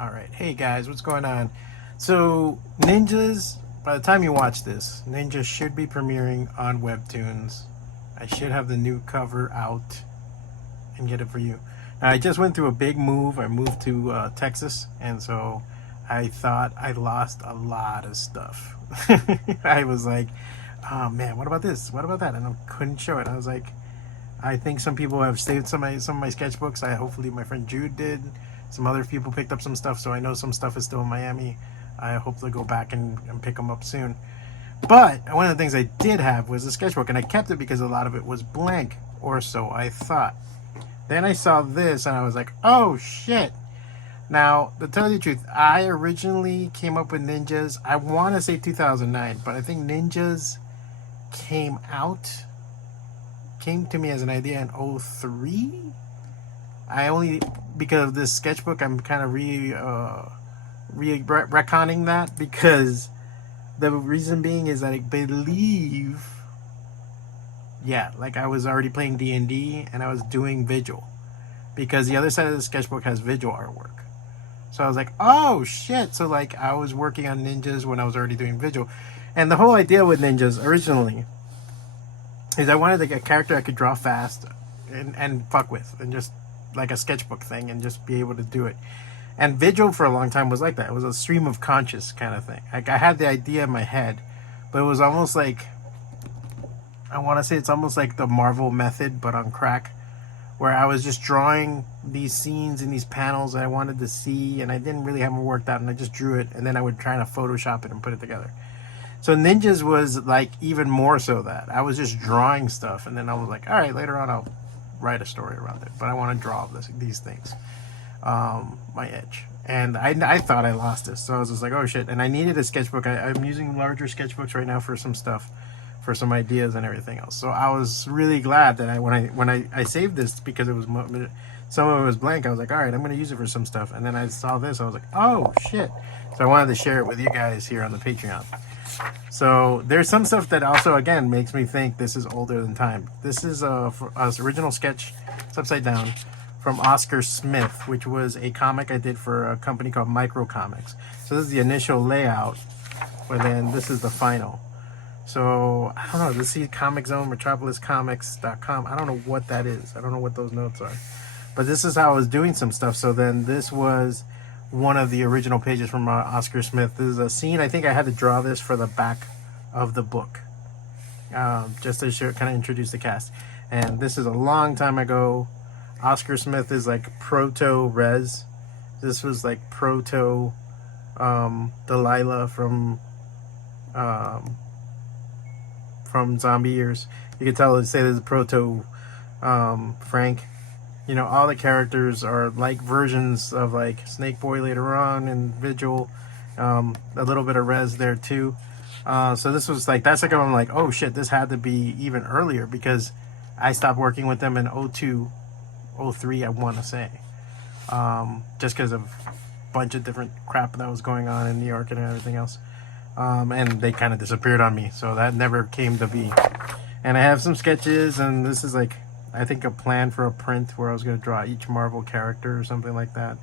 All right, hey guys, what's going on? So NEENJAZ, by the time you watch this, NEENJAZ should be premiering on Webtoons. I should have the new cover out and get it for you. Now, I just went through a big move. I moved to Texas, and so I thought I lost a lot of stuff. I was like, oh man, what about this? What about that? And I couldn't show it. I was like, I think some people have saved some of my sketchbooks. Hopefully my friend Jude did. Some other people picked up some stuff, so I know some stuff is still in Miami. I hope to go back and pick them up soon. But one of the things I did have was a sketchbook, and I kept it because a lot of it was blank, or so I thought. Then I saw this, and I was like, oh shit. Now, to tell you the truth, I originally came up with NEENJAZ, I want to say 2009, but I think NEENJAZ came to me as an idea in 03. I only, because of this sketchbook, I'm kind of retconning that, because the reason being is that I believe, yeah, like I was already playing D&D and I was doing Vigil, because the other side of the sketchbook has Vigil artwork. So I was like, oh shit, so like I was working on NEENJAZ when I was already doing Vigil. And the whole idea with NEENJAZ originally is I wanted like a character I could draw fast and fuck with, and just like a sketchbook thing, and just be able to do it. And Vigil for a long time was like that. It was a stream of conscious kind of thing. Like I had the idea in my head, but it was almost like, I want to say it's almost like the Marvel method, but on crack, where I was just drawing these scenes and these panels that I wanted to see, and I didn't really have them worked out, and I just drew it, and then I would try to Photoshop it and put it together. So NEENJAZ was like even more so that. I was just drawing stuff, and then I was like, all right, later on I'll write a story around it, but I want to draw these things. My edge. And I thought I lost this, so I was just like, oh shit. And I needed a sketchbook. I'm using larger sketchbooks right now for some stuff, for some ideas and everything else. So I was really glad that when I saved this, because it was some of it was blank. I was like, all right, I'm going to use it for some stuff. And then I saw this, I was like, oh shit. So I wanted to share it with you guys here on the Patreon. So there's some stuff that also, again, makes me think this is older than time. This is a original sketch, it's upside down, from Oscar Smith, which was a comic I did for a company called Micro Comics. So this is the initial layout, but then this is the final. So I don't know, this is Comic Zone, metropoliscomics.com. I don't know what that is. I don't know what those notes are. But this is how I was doing some stuff. So then this was one of the original pages from Oscar Smith. This is a scene. I think I had to draw this for the back of the book, just to show, kind of introduce the cast. And this is a long time ago. Oscar Smith is like proto-Rez. This was like proto Delilah from Zombie Years. You could tell, say this is proto Frank. You know, all the characters are like versions of like Snake Boy later on, and Vigil, a little bit of Rez there too. So this was like, that's like, I'm like, oh shit, this had to be even earlier, because I stopped working with them in 02, 03, I want to say, just because of a bunch of different crap that was going on in New York and everything else. And they kind of disappeared on me, so that never came to be. And I have some sketches, and this is like, I think a plan for a print where I was going to draw each Marvel character or something like that.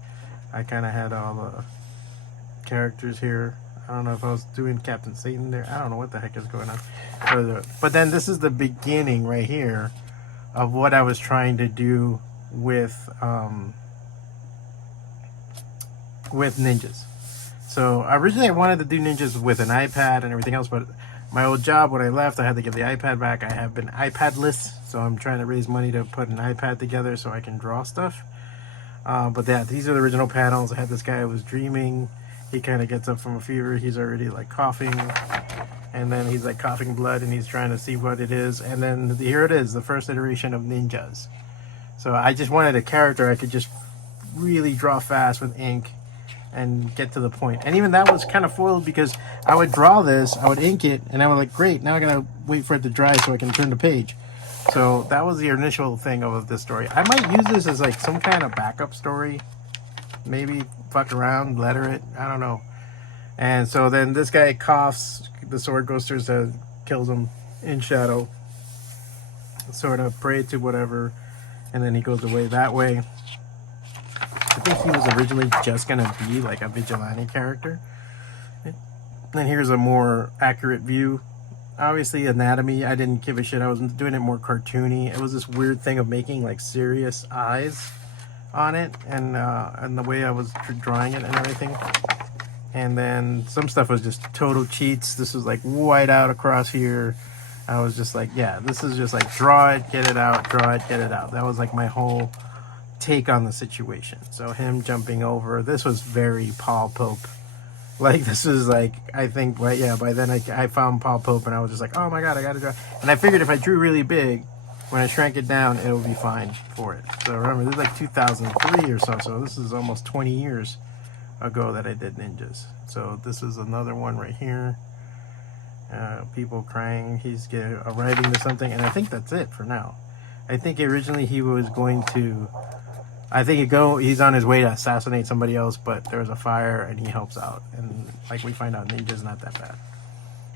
I kind of had all the characters here. I don't know if I was doing Captain Satan there. I don't know what the heck is going on. But then this is the beginning right here of what I was trying to do with NEENJAZ. So originally I wanted to do NEENJAZ with an iPad and everything else, but my old job, when I left, I had to give the iPad back. I have been iPad-less, so I'm trying to raise money to put an iPad together so I can draw stuff. But yeah, these are the original panels. I had this guy who was dreaming. He kind of gets up from a fever. He's already like coughing, and then he's like coughing blood, and he's trying to see what it is. And then here it is, the first iteration of NEENJAZ. So I just wanted a character I could just really draw fast with ink and get to the point. And even that was kind of foiled, because I would draw this, I would ink it, and I was like, great, now I gotta wait for it to dry so I can turn the page. So that was the initial thing of this story. I might use this as like some kind of backup story. Maybe fuck around, letter it, I don't know. And so then this guy coughs, the sword goes through his head, kills him in shadow. Sort of pray to whatever, and then he goes away that way. think he was originally just gonna be like a vigilante character. And here's a more accurate view. Obviously, anatomy, I didn't give a shit. I was doing it more cartoony. It was this weird thing of making like serious eyes on it, and the way I was drawing it and everything. And then some stuff was just total cheats. This was like white out across here. I was just like, yeah, this is just like draw it, get it out, draw it, get it out. That was like my whole take on the situation. So him jumping over, this was very Paul Pope. Like, this was like, I think, right, yeah, by then I found Paul Pope, and I was just like, oh my god, I gotta draw. And I figured if I drew really big, when I shrank it down, it would be fine for it. So remember, this is like 2003 or so this is almost 20 years ago that I did NEENJAZ. So this is another one right here. People crying, he's arriving to something, and I think that's it for now. I think originally he was going to, he's on his way to assassinate somebody else, but there was a fire and he helps out. And like we find out, NEENJAZ not that bad.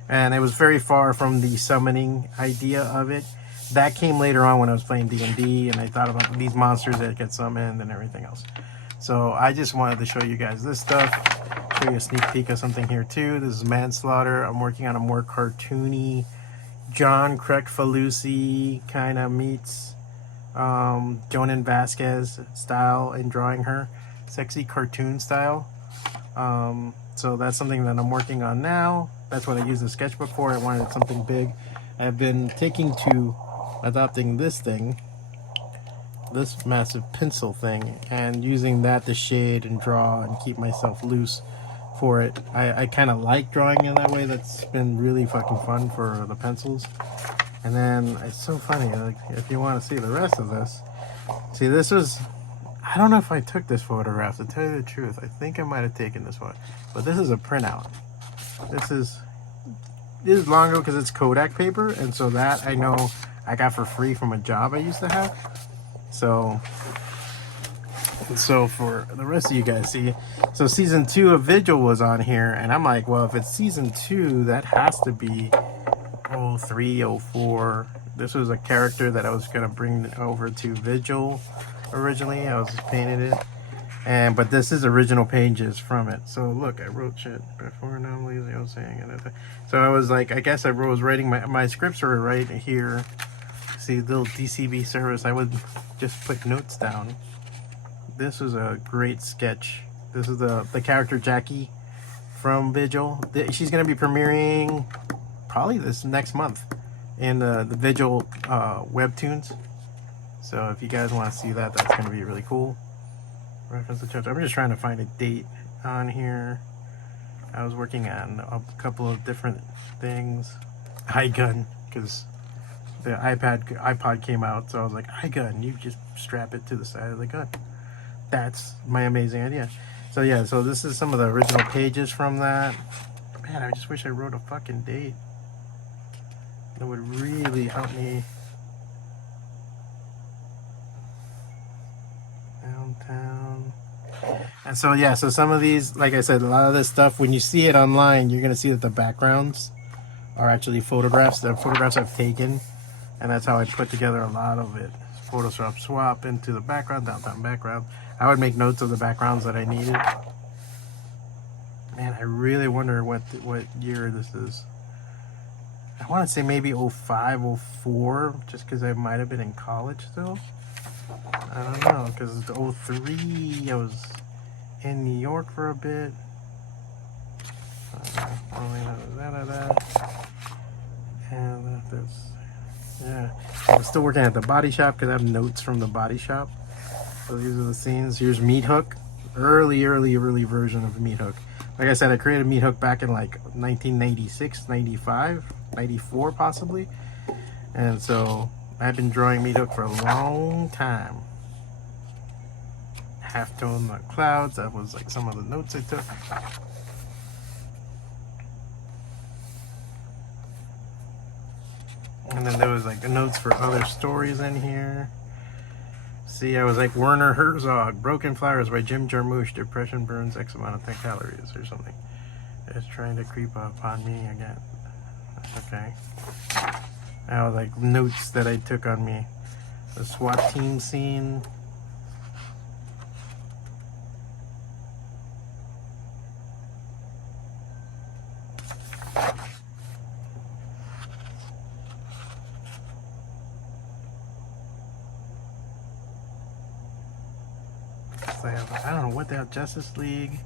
And it was very far from the summoning idea of it. That came later on when I was playing D&D, and I thought about these monsters that get summoned and everything else. So I just wanted to show you guys this stuff. Show you a sneak peek of something here too. This is Manslaughter. I'm working on a more cartoony John Krechfalusi kind of meets Jonan Vasquez style in drawing her. Sexy cartoon style. So that's something that I'm working on now. That's what I use the sketchbook for. I wanted something big. I've been taking to adopting this thing, this massive pencil thing, and using that to shade and draw and keep myself loose for it. I kind of like drawing in that way. That's been really fucking fun for the pencils. And then it's so funny, like, if you want to see the rest of this, see, this was, I don't know if I took this photograph, to tell you the truth. I think I might have taken this one, but this is a printout. This is longer because it's Kodak paper, and so that I know I got for free from a job I used to have. So for the rest of you guys, see, so season 2 of Vigil was on here, and I'm like, well, if it's season 2, that has to be 03, 04. This was a character that I was gonna bring over to Vigil originally. I was painting it, but this is original pages from it. So look, I wrote shit before anomalies. I was saying it. So I was like, I guess I was writing my scripts were right here. See, little DCB service. I would just put notes down. This was a great sketch. This is the character Jackie from Vigil. She's gonna be premiering probably this next month in the Vigil Webtoons. So if you guys want to see that, that's gonna be really cool. Reference to church. I'm just trying to find a date on here. I was working on a couple of different things. Eye gun, because the iPod came out, so I was like, eye gun, you just strap it to the side of the gun. That's my amazing idea. So yeah, so this is some of the original pages from that. Man, I just wish I wrote a fucking date. That would really help me. Downtown. And so yeah, so some of these, like I said, a lot of this stuff, when you see it online, you're gonna see that the backgrounds are actually photographs. They're photographs I've taken, and that's how I put together a lot of it. Photoshop swap into the background, downtown background. I would make notes of the backgrounds that I needed. Man, I really wonder what year this is. I want to say maybe 05, 04, just because I might have been in college still. I don't know, because 03, I was in New York for a bit. And that's, yeah. I'm still working at the body shop because I have notes from the body shop. So these are the scenes. Here's Meat Hook. Early version of Meat Hook. Like I said, I created Meat Hook back in like 1996, 95, 94 possibly. And so I've been drawing Meat Hook for a long time. Halftone the clouds. That was like some of the notes I took. And then there was like the notes for other stories in here. See, I was like Werner Herzog, Broken Flowers by Jim Jarmusch, Depression burns X amount of 10 calories or something. It's trying to creep up on me again. Okay. I was like notes that I took on me. The SWAT team scene. I don't know what the hell. Justice League.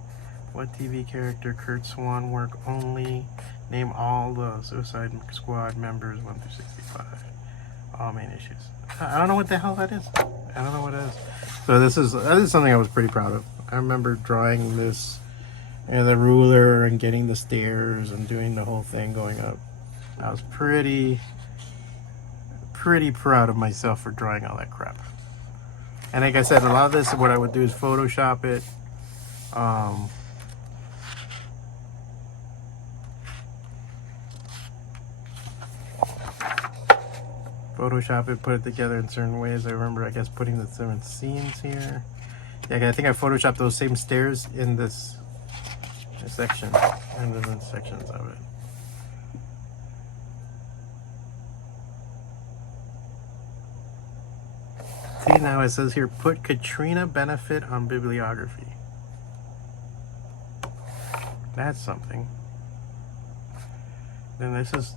What TV character? Kurt Swan work only. Name all the Suicide Squad members 1 through 65. All main issues. I don't know what the hell that is. I don't know what it is. So this is something I was pretty proud of. I remember drawing this and the ruler and getting the stairs and doing the whole thing going up. I was pretty proud of myself for drawing all that crap. And like I said, a lot of this, what I would do is Photoshop it. Photoshop it, put it together in certain ways. I remember, I guess, putting the different scenes here. Yeah, I think I Photoshopped those same stairs in this section, and then sections of it. See, now it says here, put Katrina benefit on bibliography. That's something. Then this is,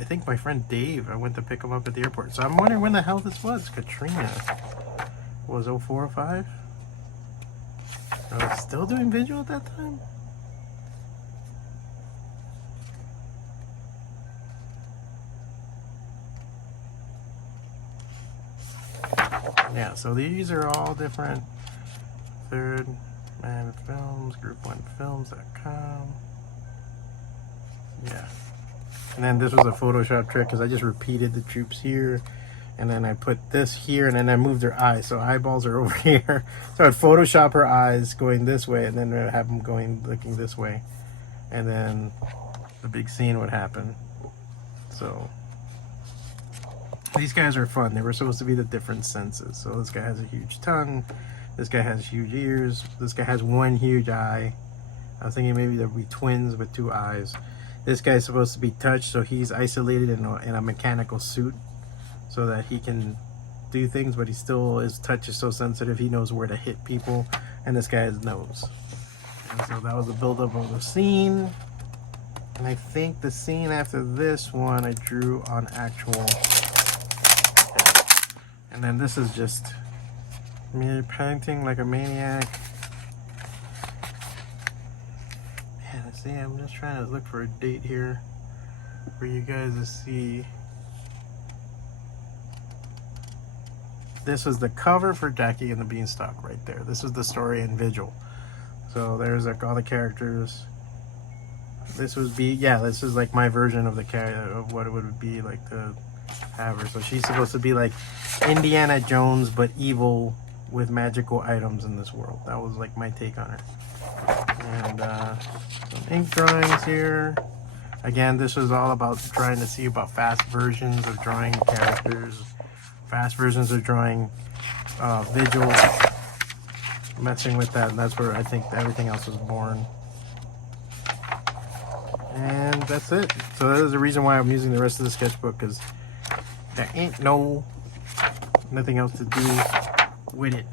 I think my friend Dave, I went to pick him up at the airport. So I'm wondering when the hell this was. Katrina was 04 or 05? I was still doing visual at that time? Yeah, so these are all different. Third Man Films, Group1Films.com. Yeah. And then this was a Photoshop trick because I just repeated the troops here. And then I put this here and then I moved their eyes. So eyeballs are over here. So I'd Photoshop her eyes going this way and then I'd have them looking this way. And then the big scene would happen. So these guys are fun. They were supposed to be the different senses. So this guy has a huge tongue. This guy has huge ears. This guy has one huge eye. I was thinking maybe there'd be twins with 2 eyes. This guy's supposed to be touched, so he's isolated in a mechanical suit so that he can do things, but his touch is so sensitive, he knows where to hit people. And this guy has nose. And so that was the buildup of the scene. And I think the scene after this one I drew on actual. And then this is just me painting like a maniac. Man, see, I'm just trying to look for a date here for you guys to see. This was the cover for Jackie and the Beanstalk right there. This is the story in Vigil. So there's like all the characters. This was this is like my version of of what it would be like to have her. So she's supposed to be like Indiana Jones but evil with magical items in this world. That was like my take on her. And some ink drawings here. Again, this was all about trying to see about fast versions of drawing characters, fast versions of drawing Vigil, messing with that, and that's where I think everything else was born. And that's it. So that is the reason why I'm using the rest of the sketchbook, because there ain't nothing else to do with it.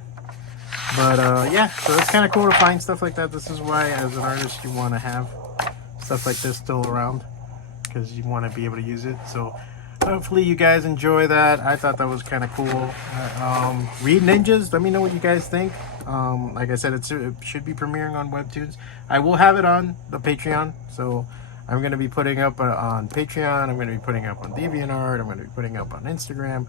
But yeah, so it's kind of cool to find stuff like that. This is why, as an artist, you want to have stuff like this still around, because you want to be able to use it. So hopefully you guys enjoy that. I thought that was kind of cool. Read NEENJAZ. Let me know what you guys think. Like I said, it should be premiering on Webtoons. I will have it on the Patreon. So I'm going to be putting up on Patreon. I'm going to be putting up on DeviantArt. I'm going to be putting up on Instagram.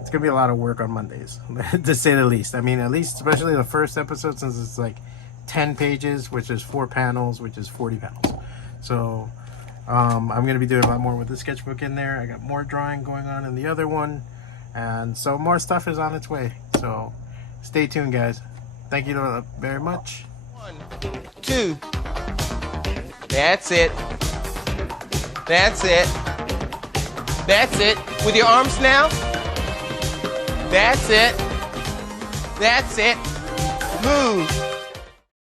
It's going to be a lot of work on Mondays, to say the least. I mean, at least, especially the first episode, since it's like 10 pages, which is 4 panels, which is 40 panels. So I'm going to be doing a lot more with the sketchbook in there. I got more drawing going on in the other one. And so more stuff is on its way. So stay tuned, guys. Thank you very much. 1, 2. That's it. That's it. That's it. With your arms now. That's it. That's it. Move.